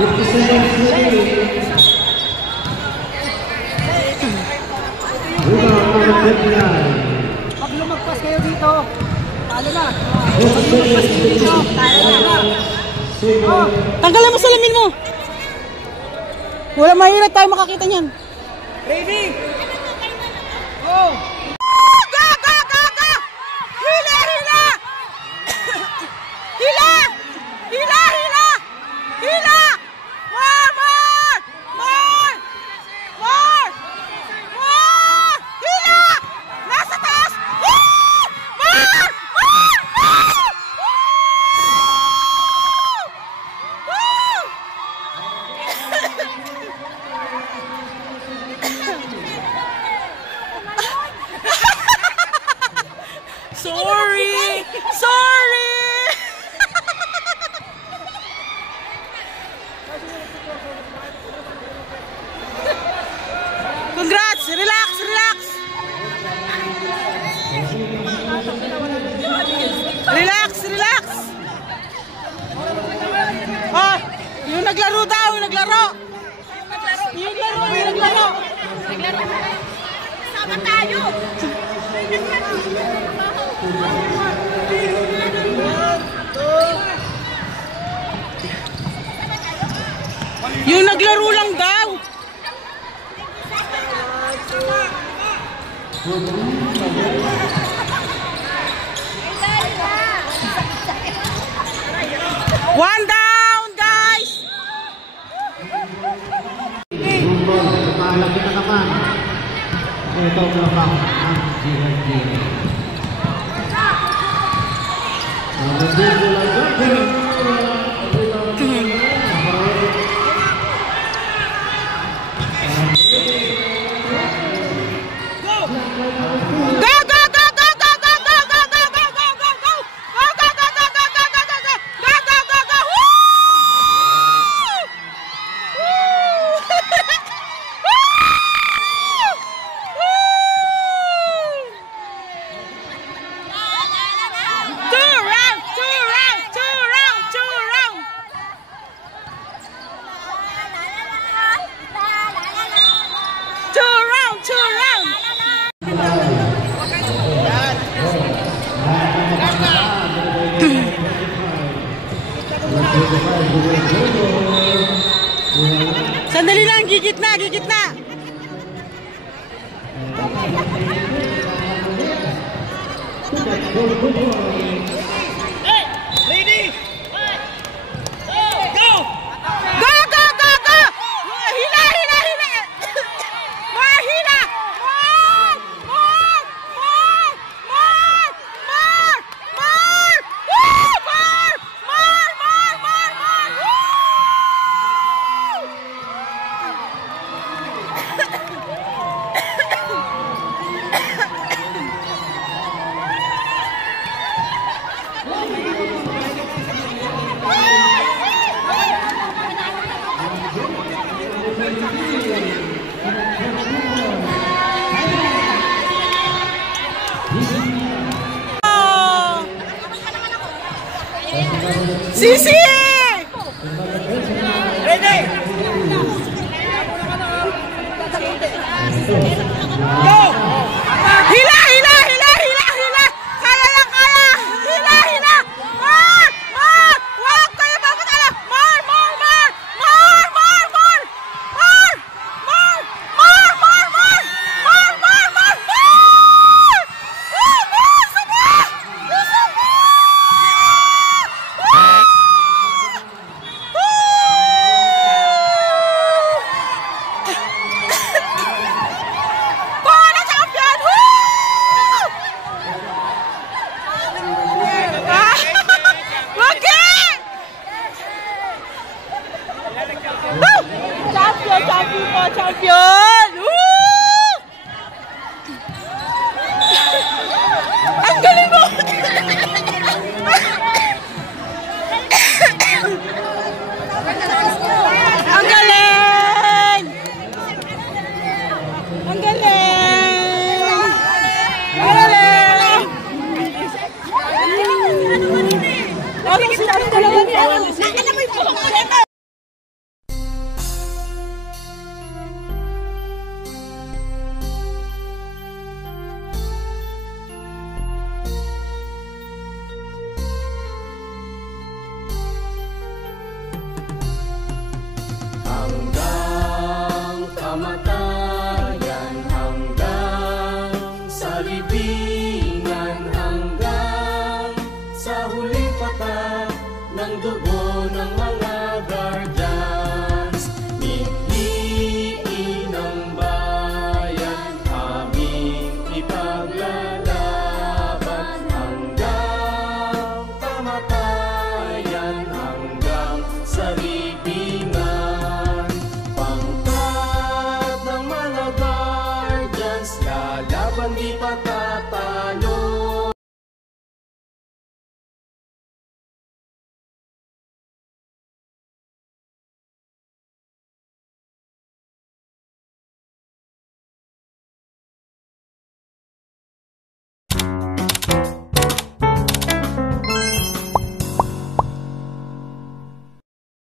Pag lumagpas kayo dito, talo na. Pag lumagpas kayo dito, talo na. Oh. Tanggalan mo salamin mo. Wala, mahirap tayo makakita niyan. Ready? Go! Go! Go! Go! Go! Hila! Hila! Hila! Hila! Hila! Hila! More! More! More! More! More! Hila! Nasa taas! More! More! More! More! Sorry! Sorry! Congrats! Relax! Relax! Relax! Relax! Oh! Yung naglaro daw! Yung naglaro! Yung naglaro! Yung naglaro! Sama tayo! Yung naglaro lang daw! One down, guys! Malaki na naman. Ito belakang ang GLG. Sandali lang, gigit na, gigit na. Hey! Ready? Go! Go! Go, go, go, go! Hila, hila, hila! More hila! More! More! More! More! More! More! Woo! More! More! More! More! More! Woo! Sisi! Ready? Go! Hila, hila, hila, hila, hila! Kaya lang, kaya! Hila, hila! More! More! Wag kayo babata! More! More! More! More! More! More! More! More! More! More! More! More! More! More! More! More! Sama! Sama! Para champion! Woo! Wagi! Woo! Champion! Champion po! Champion! Woo! Ang galing mo! Ang galing! Ang galing! Ang galing! Ano sinabi ko naman ni ng dugo